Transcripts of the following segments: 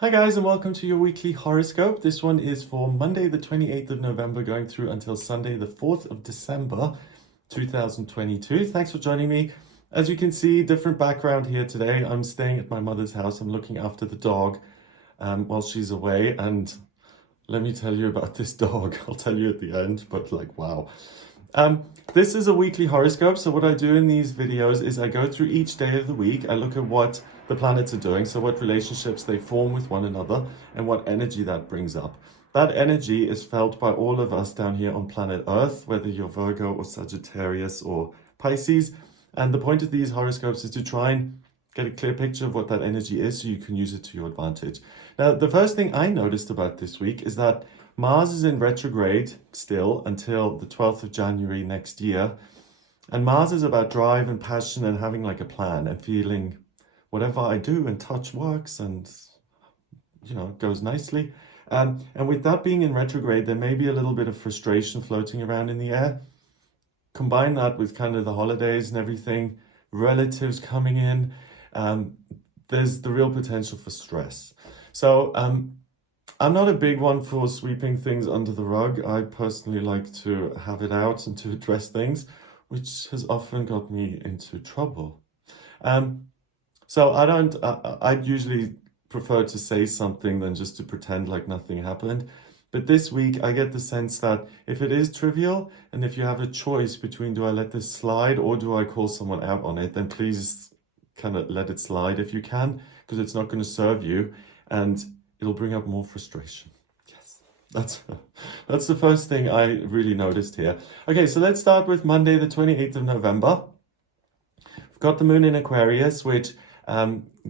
Hi guys, and welcome to your weekly horoscope. This one is for Monday the 28th of November going through until Sunday the 4th of December 2022. Thanks for joining me. As you can see, different background here today. I'm staying at my mother's house. I'm looking after the dog while she's away, and let me tell you about this dog. I'll tell you at the end, but like, wow. This is a weekly horoscope, so what I do in these videos is I go through each day of the week. I look at what the planets are doing, so what relationships they form with one another and what energy that brings up. That energy is felt by all of us down here on planet Earth, whether you're Virgo or Sagittarius or Pisces. And the point of these horoscopes is to try and get a clear picture of what that energy is so you can use it to your advantage. Now, the first thing I noticed about this week is that Mars is in retrograde still until the 12th of January next year. And Mars is about drive and passion and having like a plan and feeling whatever I do and touch works and, goes nicely. And with that being in retrograde, there may be a little bit of frustration floating around in the air. Combine that with kind of the holidays and everything, relatives coming in, there's the real potential for stress. So I'm not a big one for sweeping things under the rug. I personally like to have it out and to address things, which has often got me into trouble. So I'd usually prefer to say something than just to pretend like nothing happened. But this week, I get the sense that if it is trivial, and if you have a choice between do I let this slide or do I call someone out on it, then please kind of let it slide if you can, because it's not going to serve you and it'll bring up more frustration. Yes, that's the first thing I really noticed here. Okay, so let's start with Monday, the 28th of November. We've got the moon in Aquarius, which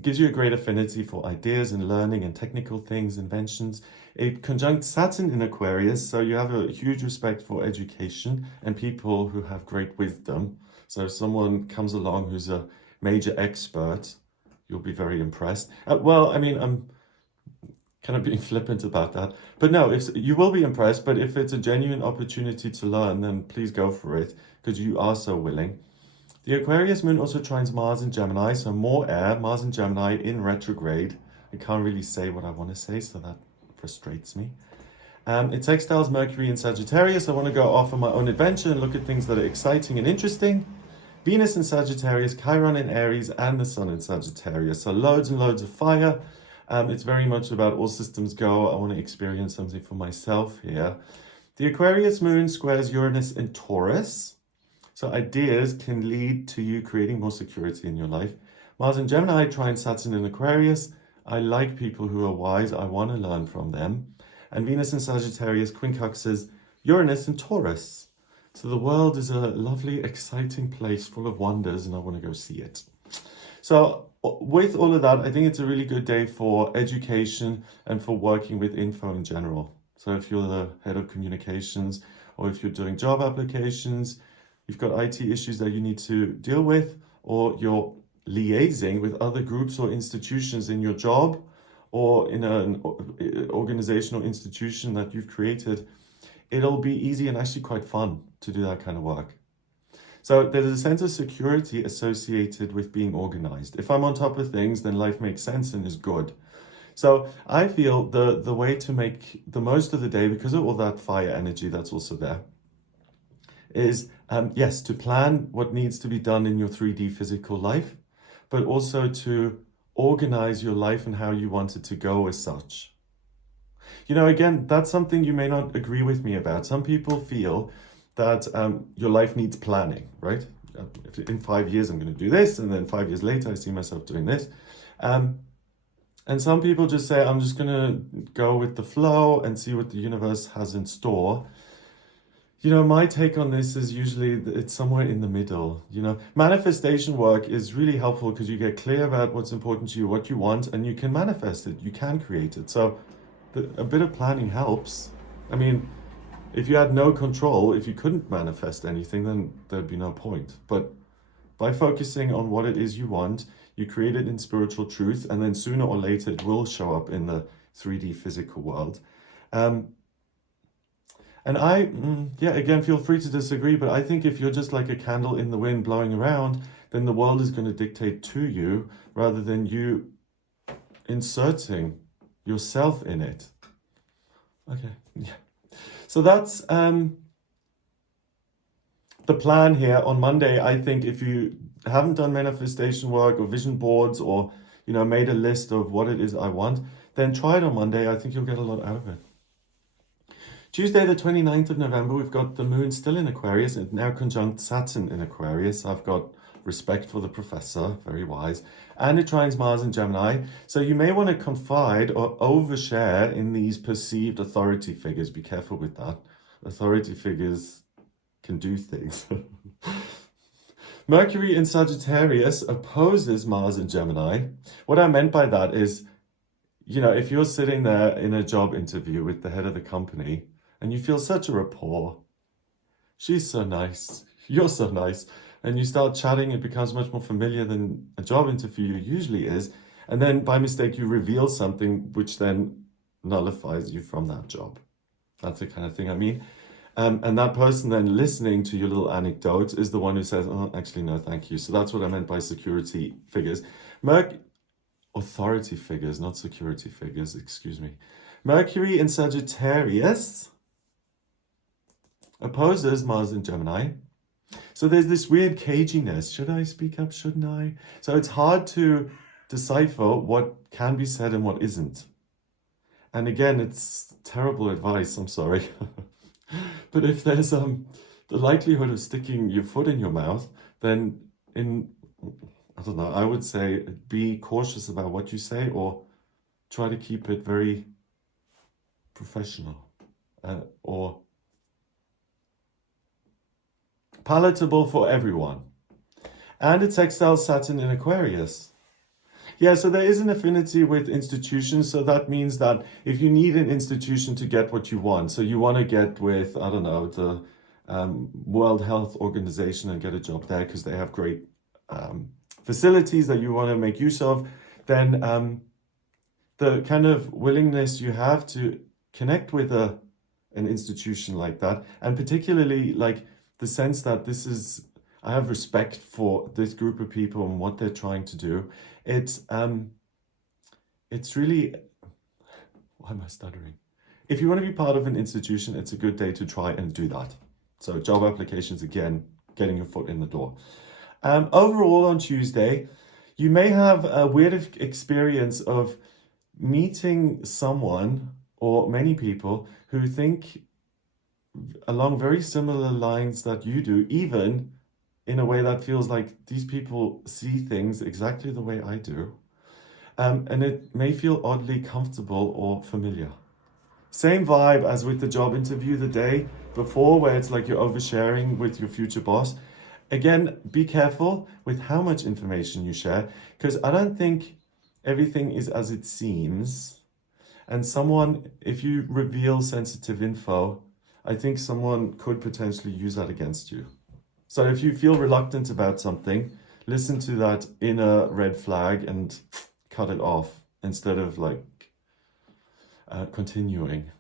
gives you a great affinity for ideas and learning and technical things, inventions. It conjuncts Saturn in Aquarius, so you have a huge respect for education and people who have great wisdom. So if someone comes along who's a major expert, you'll be very impressed. I'm kind of being flippant about that. But no, if you will be impressed, but if it's a genuine opportunity to learn, then please go for it, because you are so willing. The Aquarius moon also trines Mars in Gemini, so more air, Mars in Gemini in retrograde. I can't really say what I want to say, so that frustrates me. It sextiles Mercury in Sagittarius. I want to go off on my own adventure and look at things that are exciting and interesting. Venus in Sagittarius, Chiron in Aries, and the Sun in Sagittarius. So loads and loads of fire. It's very much about all systems go. I want to experience something for myself here. The Aquarius moon squares Uranus in Taurus. So ideas can lead to you creating more security in your life. Mars in Gemini trine Saturn in Aquarius. I like people who are wise. I want to learn from them. And Venus in Sagittarius quincunxes Uranus in Taurus. So the world is a lovely, exciting place full of wonders, and I want to go see it. So with all of that, I think it's a really good day for education and for working with info in general. So if you're the head of communications, or if you're doing job applications, you've got IT issues that you need to deal with, or you're liaising with other groups or institutions in your job or in an organizational institution that you've created, it'll be easy and actually quite fun to do that kind of work. So there's a sense of security associated with being organized. If I'm on top of things, then life makes sense and is good. So I feel the way to make the most of the day, because of all that fire energy that's also there, is, yes, to plan what needs to be done in your 3D physical life, but also to organize your life and how you want it to go as such. Again, that's something you may not agree with me about. Some people feel that your life needs planning, right? If in 5 years I'm going to do this, and then 5 years later I see myself doing this. And some people just say, I'm just going to go with the flow and see what the universe has in store. My take on this is usually it's somewhere in the middle. Manifestation work is really helpful because you get clear about what's important to you, what you want, and you can manifest it. You can create it. So a bit of planning helps. I mean, if you had no control, if you couldn't manifest anything, then there'd be no point. But by focusing on what it is you want, you create it in spiritual truth, and then sooner or later it will show up in the 3D physical world. And again, feel free to disagree, but I think if you're just like a candle in the wind blowing around, then the world is going to dictate to you rather than you inserting yourself in it. Okay, yeah. So that's the plan here on Monday. I think if you haven't done manifestation work or vision boards or, made a list of what it is I want, then try it on Monday. I think you'll get a lot out of it. Tuesday, the 29th of November, we've got the moon still in Aquarius and now conjunct Saturn in Aquarius. I've got respect for the professor, very wise, and it trines Mars in Gemini. So you may want to confide or overshare in these perceived authority figures. Be careful with that. Authority figures can do things. Mercury in Sagittarius opposes Mars in Gemini. What I meant by that is, if you're sitting there in a job interview with the head of the company and you feel such a rapport, she's so nice, you're so nice, and you start chatting, it becomes much more familiar than a job interview usually is. And then by mistake, you reveal something which then nullifies you from that job. That's the kind of thing I mean. And that person then listening to your little anecdotes is the one who says, oh, actually, no, thank you. So that's what I meant by security figures. Authority figures, not security figures, excuse me. Mercury in Sagittarius opposes Mars in Gemini. So there's this weird caginess. Should I speak up? Shouldn't I? So it's hard to decipher what can be said and what isn't. And again, it's terrible advice, I'm sorry. But if there's the likelihood of sticking your foot in your mouth, then I don't know, I would say be cautious about what you say or try to keep it very professional or palatable for everyone. And it sextiles Saturn in Aquarius. Yeah, so there is an affinity with institutions. So that means that if you need an institution to get what you want, so you want to get with, I don't know, the World Health Organization and get a job there because they have great facilities that you want to make use of, then the kind of willingness you have to connect with an institution like that, and particularly like the sense that I have respect for this group of people and what they're trying to do. It's really, why am I stuttering? If you want to be part of an institution, it's a good day to try and do that. So job applications, again, getting your foot in the door. Overall on Tuesday, you may have a weird experience of meeting someone or many people who think along very similar lines that you do, even in a way that feels like these people see things exactly the way I do. And it may feel oddly comfortable or familiar. Same vibe as with the job interview the day before, where it's like you're oversharing with your future boss. Again, be careful with how much information you share, because I don't think everything is as it seems. And if you reveal sensitive info, I think someone could potentially use that against you. So if you feel reluctant about something, listen to that inner red flag and cut it off instead of continuing.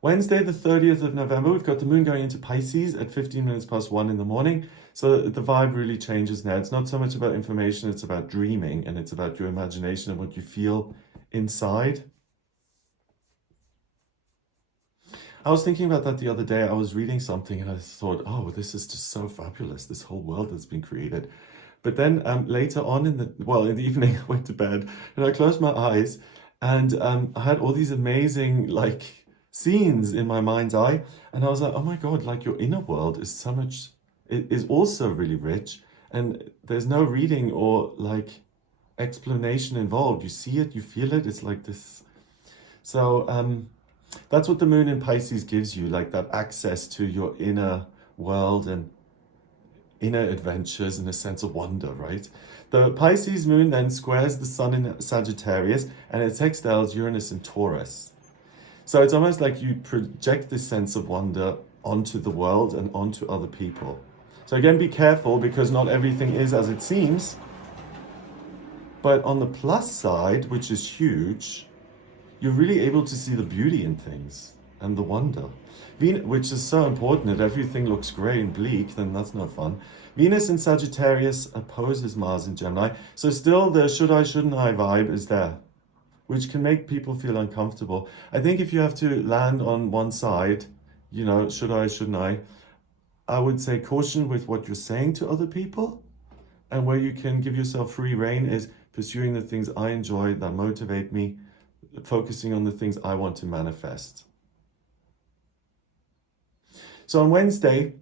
Wednesday, the 30th of November, we've got the moon going into Pisces at 15 minutes past 1 in the morning. So the vibe really changes now. It's not so much about information, it's about dreaming, and it's about your imagination and what you feel inside. I was thinking about that the other day. I was reading something and I thought, oh, this is just so fabulous, this whole world that's been created. But then later on in the evening, I went to bed and I closed my eyes and I had all these amazing scenes in my mind's eye. And I was like, oh my God, your inner world is it is also really rich. And there's no reading or explanation involved. You see it, you feel it, it's like this. So that's what the moon in Pisces gives you, that access to your inner world and inner adventures and a sense of wonder, right? The Pisces moon then squares the sun in Sagittarius and it sextiles Uranus in Taurus. So it's almost like you project this sense of wonder onto the world and onto other people. So again, be careful because not everything is as it seems. But on the plus side, which is huge, you're really able to see the beauty in things and the wonder, which is so important. If everything looks grey and bleak, then that's no fun. Venus in Sagittarius opposes Mars in Gemini. So still the should I, shouldn't I vibe is there. which can make people feel uncomfortable. I think if you have to land on one side, you know, should I, shouldn't I would say caution with what you're saying to other people. And where you can give yourself free rein is pursuing the things I enjoy, that motivate me, focusing on the things I want to manifest. So on Wednesday,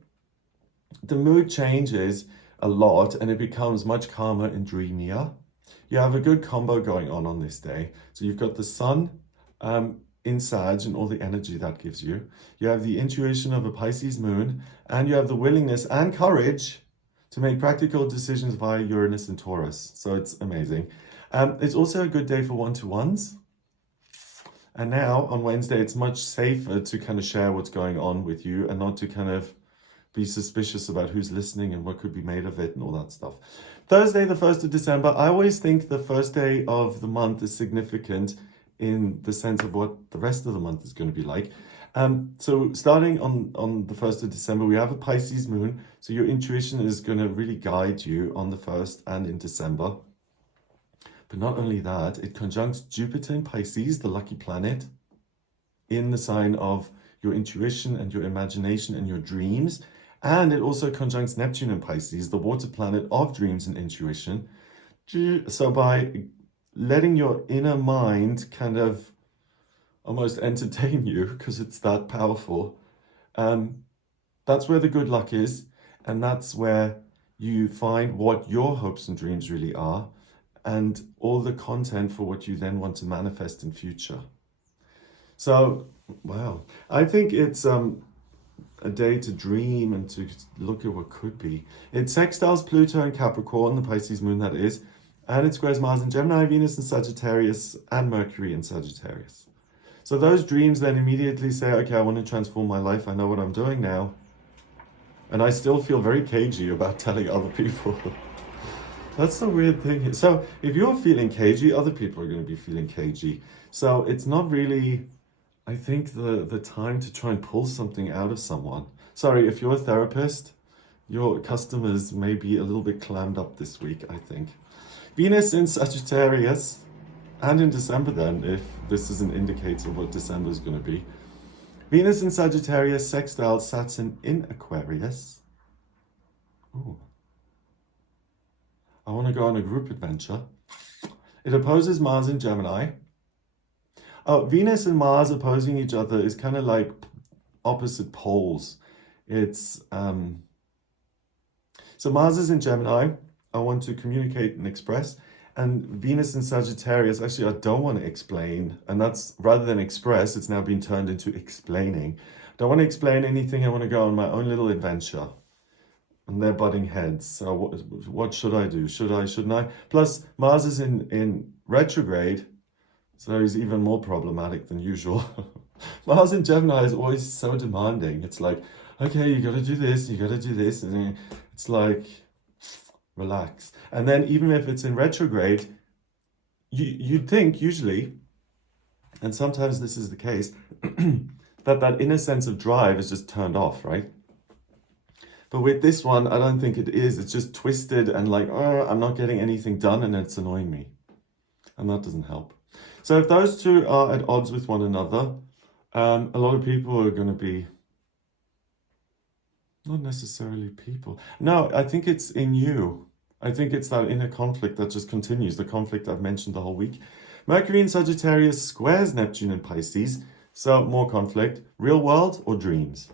the mood changes a lot and it becomes much calmer and dreamier. You have a good combo going on this day. So you've got the sun in Sag and all the energy that gives you. You have the intuition of a Pisces moon, and you have the willingness and courage to make practical decisions via Uranus and Taurus. So it's amazing. It's also a good day for one-to-ones. And now on Wednesday, it's much safer to kind of share what's going on with you and not to kind of be suspicious about who's listening and what could be made of it and all that stuff. Thursday, the 1st of December, I always think the first day of the month is significant in the sense of what the rest of the month is going to be like. So starting on the 1st of December, we have a Pisces moon. So your intuition is going to really guide you on the 1st and in December. But not only that, it conjuncts Jupiter in Pisces, the lucky planet, in the sign of your intuition and your imagination and your dreams. And it also conjuncts Neptune in Pisces, the water planet of dreams and intuition. So by letting your inner mind kind of almost entertain you, because it's that powerful, that's where the good luck is. And that's where you find what your hopes and dreams really are, and all the content for what you then want to manifest in future. So, wow, I think it's a day to dream and to look at what could be. It sextiles Pluto and Capricorn, the Pisces moon that is, and it squares Mars in Gemini, Venus in Sagittarius, and Mercury in Sagittarius. So those dreams then immediately say, okay, I want to transform my life. I know what I'm doing now. And I still feel very cagey about telling other people. That's the weird thing. So if you're feeling cagey, other people are going to be feeling cagey. So it's not really, I think, the time to try and pull something out of someone. Sorry, if you're a therapist, your customers may be a little bit clammed up this week, I think. Venus in Sagittarius, and in December then, if this is an indicator of what December is going to be. Venus in Sagittarius sextiles Saturn in Aquarius. Ooh. I want to go on a group adventure. It opposes Mars in Gemini. Oh, Venus and Mars opposing each other is kind of like opposite poles. It's so Mars is in Gemini. I want to communicate and express. And Venus in Sagittarius, actually, I don't want to explain. And that's, rather than express, it's now been turned into explaining. I don't want to explain anything. I want to go on my own little adventure. And they're butting heads. So what should I do? Should I, shouldn't I? Plus, Mars is in retrograde. So he's even more problematic than usual. Mars in Gemini is always so demanding. It's like, okay, you got to do this, you got to do this. And it's like, relax. And then even if it's in retrograde, you'd think usually, and sometimes this is the case, that inner sense of drive is just turned off, right? But with this one, I don't think it is. It's just twisted and like, oh, I'm not getting anything done and it's annoying me. And that doesn't help. So if those two are at odds with one another, a lot of people are going to be, not necessarily people. No, I think it's in you. I think it's that inner conflict that just continues, the conflict I've mentioned the whole week. Mercury in Sagittarius squares Neptune in Pisces, so more conflict. Real world or dreams?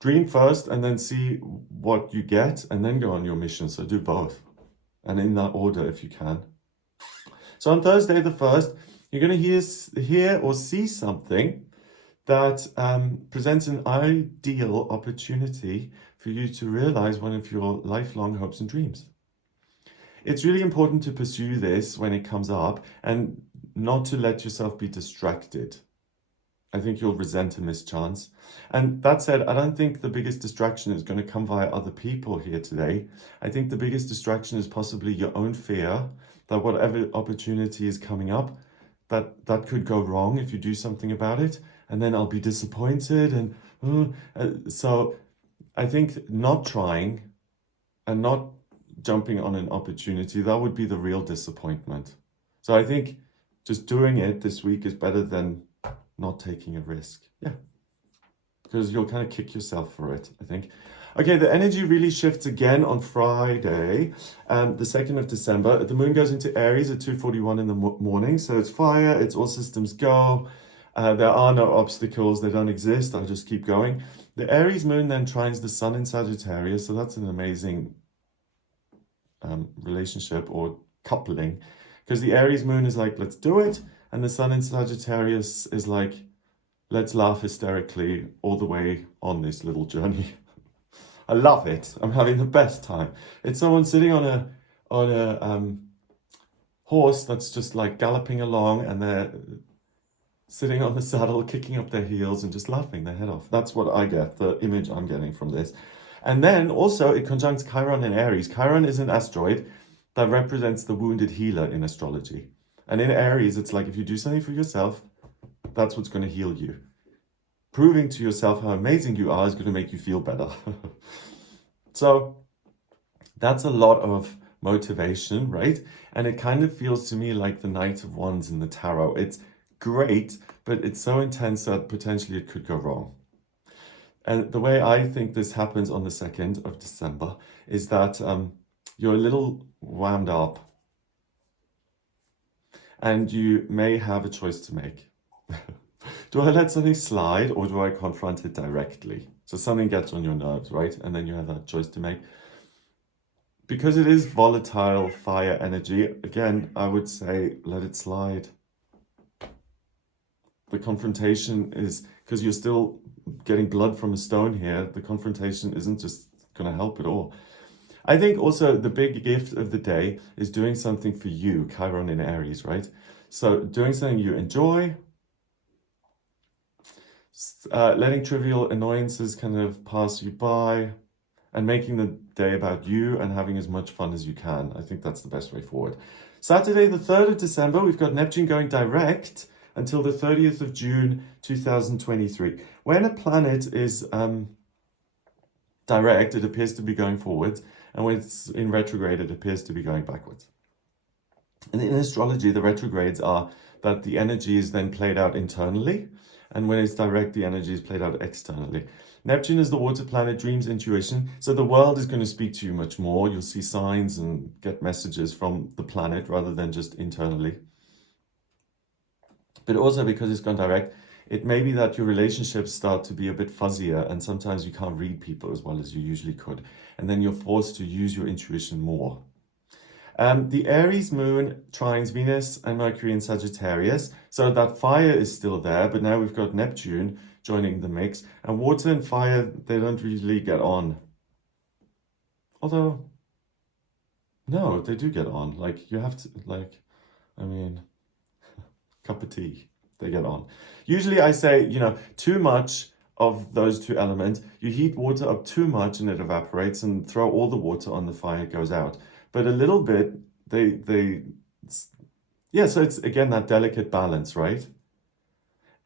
Dream first and then see what you get and then go on your mission. So do both. And in that order if you can. So on Thursday the 1st, you're going to hear or see something that presents an ideal opportunity for you to realize one of your lifelong hopes and dreams. It's really important to pursue this when it comes up and not to let yourself be distracted. I think you'll resent a mischance. And that said, I don't think the biggest distraction is going to come via other people here today. I think the biggest distraction is possibly your own fear that whatever opportunity is coming up, that could go wrong if you do something about it. And then I'll be disappointed. And so I think not trying and not jumping on an opportunity, that would be the real disappointment. So I think just doing it this week is better than not taking a risk. Yeah, because you'll kind of kick yourself for it, I think. Okay, the energy really shifts again on Friday, the 2nd of December. The moon goes into Aries at 2:41 in the morning. So it's fire, it's all systems go. There are no obstacles, they don't exist. I'll just keep going. The Aries moon then trines the sun in Sagittarius. So that's an amazing relationship or coupling. Because the Aries moon is like, let's do it. And the sun in Sagittarius is like, let's laugh hysterically all the way on this little journey. I love it. I'm having the best time. It's someone sitting on a horse that's just like galloping along, and they're sitting on the saddle, kicking up their heels and just laughing their head off. That's what I get, the image I'm getting from this. And then also it conjuncts Chiron in Aries. Chiron is an asteroid that represents the wounded healer in astrology. And in Aries, it's like if you do something for yourself, that's what's going to heal you. Proving to yourself how amazing you are is going to make you feel better. So that's a lot of motivation, right? And it kind of feels to me like the Knight of Wands in the tarot. It's great, but it's so intense that potentially it could go wrong. And the way I think this happens on the 2nd of December is that you're a little wound up and you may have a choice to make. Do I let something slide or do I confront it directly? So something gets on your nerves, right? And then you have that choice to make. Because it is volatile fire energy, again, I would say let it slide. The confrontation is, because you're still getting blood from a stone here, the confrontation isn't just going to help at all. I think also the big gift of the day is doing something for you, Chiron in Aries, right? So doing something you enjoy, letting trivial annoyances kind of pass you by, and making the day about you and having as much fun as you can. I think that's the best way forward. Saturday, the 3rd of December, we've got Neptune going direct until the 30th of June, 2023. When a planet is direct, it appears to be going forwards, and when it's in retrograde, it appears to be going backwards. And in astrology, the retrogrades are that the energy is then played out internally, and when it's direct, the energy is played out externally. Neptune is the water planet, dreams, intuition. So the world is going to speak to you much more. You'll see signs and get messages from the planet rather than just internally. But also because it's gone direct, it may be that your relationships start to be a bit fuzzier and sometimes you can't read people as well as you usually could. And then you're forced to use your intuition more. The Aries moon trines Venus and Mercury in Sagittarius. So that fire is still there, but now we've got Neptune joining the mix. And water and fire, they don't really get on. Although, no, they do get on. Like, you have to, like, I mean, cup of tea, they get on. Usually I say, too much of those two elements. You heat water up too much and it evaporates, and throw all the water on the fire, it goes out. But a little bit, so it's again that delicate balance, right?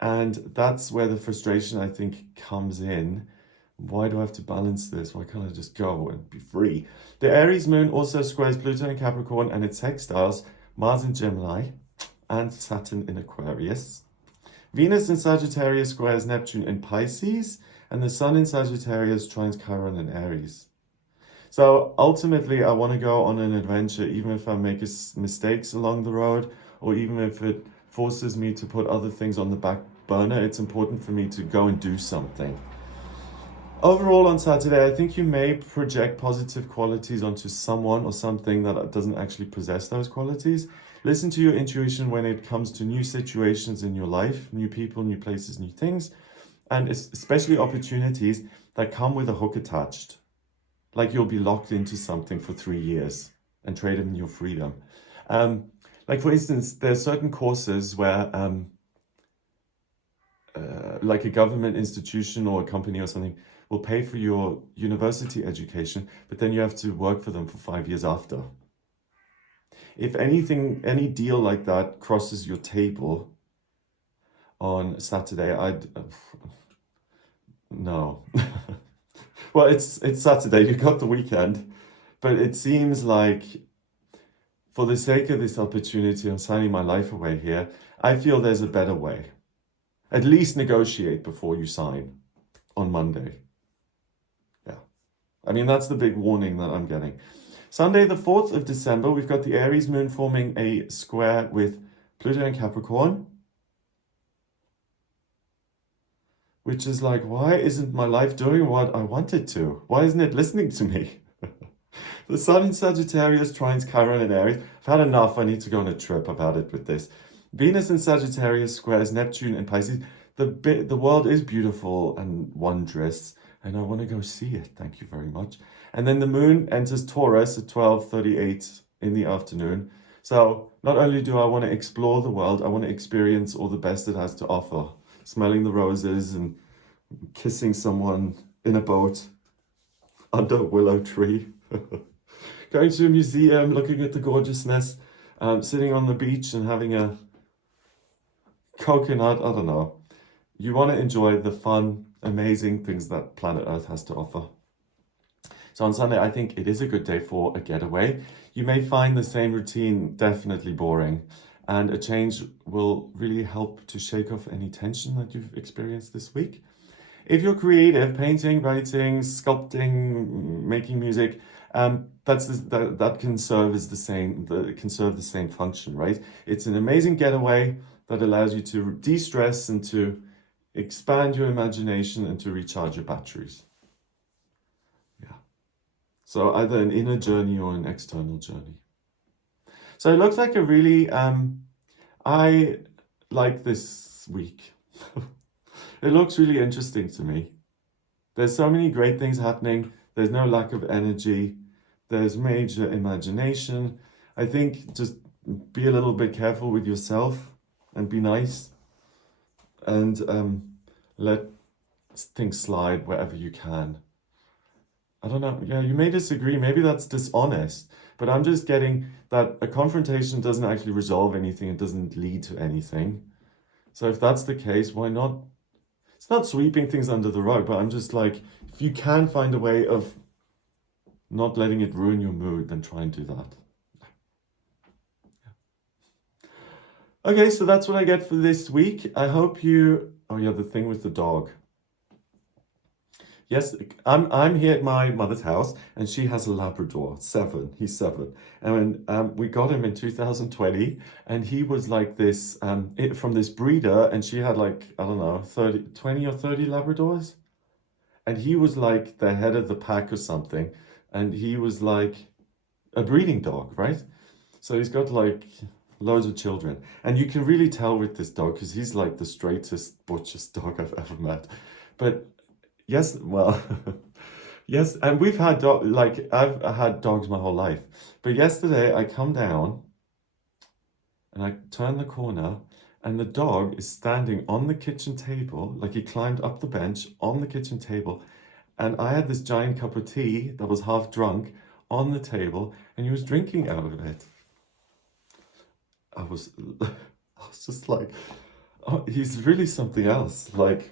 And that's where the frustration, I think, comes in. Why do I have to balance this? Why can't I just go and be free? The Aries moon also squares Pluto in Capricorn, and it sextiles Mars in Gemini and Saturn in Aquarius. Venus in Sagittarius squares Neptune in Pisces, and the Sun in Sagittarius trines Chiron in Aries. So ultimately, I want to go on an adventure, even if I make mistakes along the road, or even if it forces me to put other things on the back burner. It's important for me to go and do something. Overall, on Saturday, I think you may project positive qualities onto someone or something that doesn't actually possess those qualities. Listen to your intuition when it comes to new situations in your life, new people, new places, new things, and especially opportunities that come with a hook attached. Like you'll be locked into something for 3 years and trade in your freedom. Like for instance, there are certain courses where like a government institution or a company or something will pay for your university education, but then you have to work for them for 5 years after. If anything, any deal like that crosses your table on Saturday, no. Well, it's Saturday, you got the weekend, But it seems like for the sake of this opportunity, I'm signing my life away here. I feel there's a better way. At least negotiate before you sign on Monday. Yeah. I mean, that's the big warning that I'm getting. Sunday, the 4th of December, we've got the Aries moon forming a square with Pluto and Capricorn. Which is like, why isn't my life doing what I want it to? Why isn't it listening to me? The Sun in Sagittarius trines Chiron in Aries. I've had enough. I need to go on a trip. I've had it with this. Venus in Sagittarius squares Neptune in Pisces. The world is beautiful and wondrous, and I want to go see it. Thank you very much. And then the moon enters Taurus at 12:38 in the afternoon. So not only do I want to explore the world, I want to experience all the best it has to offer. Smelling the roses and kissing someone in a boat under a willow tree. Going to a museum, looking at the gorgeousness, sitting on the beach and having a coconut, I don't know. You want to enjoy the fun, amazing things that planet Earth has to offer. So on Sunday, I think it is a good day for a getaway. You may find the same routine definitely boring, and a change will really help to shake off any tension that you've experienced this week. If you're creative, painting, writing, sculpting, making music, that can serve as the same function, right? It's an amazing getaway that allows you to de-stress and to expand your imagination and to recharge your batteries. Yeah. So either an inner journey or an external journey. So it looks like a really, I like this week. It looks really interesting to me. There's so many great things happening. There's no lack of energy. There's major imagination. I think just be a little bit careful with yourself and be nice. And let things slide wherever you can. I don't know. Yeah, you may disagree. Maybe that's dishonest. But I'm just getting that a confrontation doesn't actually resolve anything. It doesn't lead to anything. So if that's the case, why not? It's not sweeping things under the rug, but I'm just like, if you can find a way of not letting it ruin your mood, then try and do that. Okay, so that's what I get for this week. I hope you... Oh yeah, the thing with the dog. Yes, I'm here at my mother's house, and she has a Labrador, 7. He's 7, and we got him in 2020, and he was like this from this breeder, and she had like, I don't know, 20 or 30 Labradors, and he was like the head of the pack or something, and he was like a breeding dog, right? So he's got like loads of children, and you can really tell with this dog because he's like the straightest, butchest dog I've ever met, but. Yes, well, yes, and we've had I've had dogs my whole life. But yesterday I come down and I turn the corner and the dog is standing on the kitchen table, like he climbed up the bench on the kitchen table, and I had this giant cup of tea that was half drunk on the table and he was drinking out of it. I was just like, oh, he's really something else, like.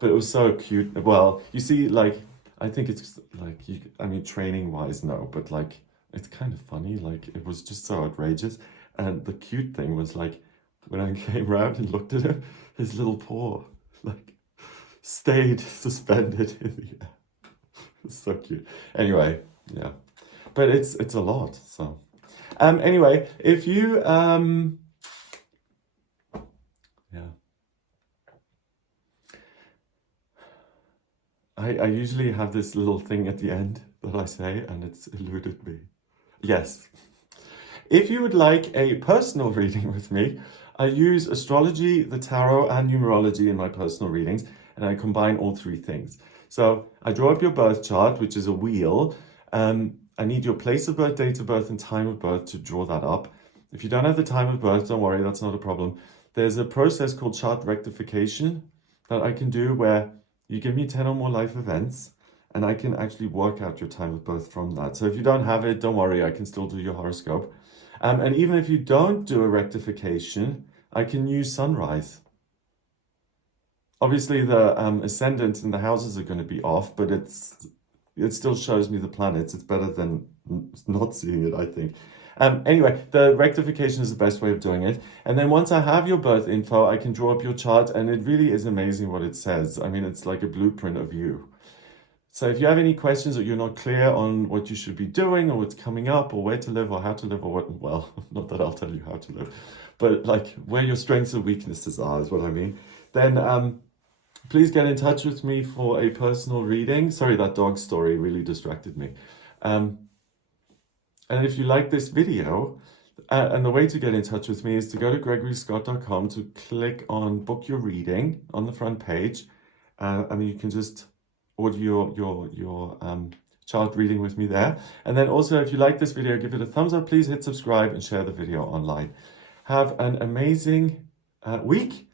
But it was so cute. Well, you see, like, I think it's like, I mean, training-wise, no, but like, it's kind of funny. Like, it was just so outrageous. And the cute thing was like, when I came around and looked at him, his little paw, like, stayed suspended in the air. It's so cute. Anyway, yeah. But it's a lot, so. Anyway, if you, yeah. I usually have this little thing at the end that I say, and it's eluded me. Yes. If you would like a personal reading with me, I use astrology, the tarot, and numerology in my personal readings, and I combine all three things. So I draw up your birth chart, which is a wheel. I need your place of birth, date of birth, and time of birth to draw that up. If you don't have the time of birth, don't worry, that's not a problem. There's a process called chart rectification that I can do where you give me 10 or more life events, and I can actually work out your time of birth from that. So if you don't have it, don't worry, I can still do your horoscope. And even if you don't do a rectification, I can use sunrise. Obviously, the ascendant and the houses are going to be off, but it's it still shows me the planets. It's better than not seeing it, I think. Anyway, the rectification is the best way of doing it. And then once I have your birth info, I can draw up your chart, and it really is amazing what it says. I mean, it's like a blueprint of you. So if you have any questions or you're not clear on what you should be doing or what's coming up or where to live or how to live or what, well, not that I'll tell you how to live, but like where your strengths and weaknesses are is what I mean, then please get in touch with me for a personal reading. Sorry, that dog story really distracted me. And if you like this video, and the way to get in touch with me is to go to gregoryscott.com to click on book your reading on the front page. I mean, you can just order your chart reading with me there. And then also, if you like this video, give it a thumbs up. Please hit subscribe and share the video online. Have an amazing week.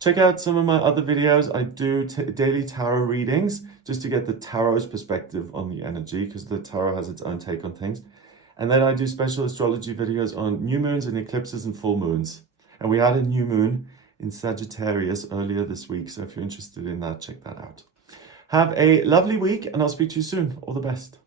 Check out some of my other videos. I do daily tarot readings just to get the tarot's perspective on the energy, because the tarot has its own take on things. And then I do special astrology videos on new moons and eclipses and full moons. And we had a new moon in Sagittarius earlier this week. So if you're interested in that, check that out. Have a lovely week, and I'll speak to you soon. All the best.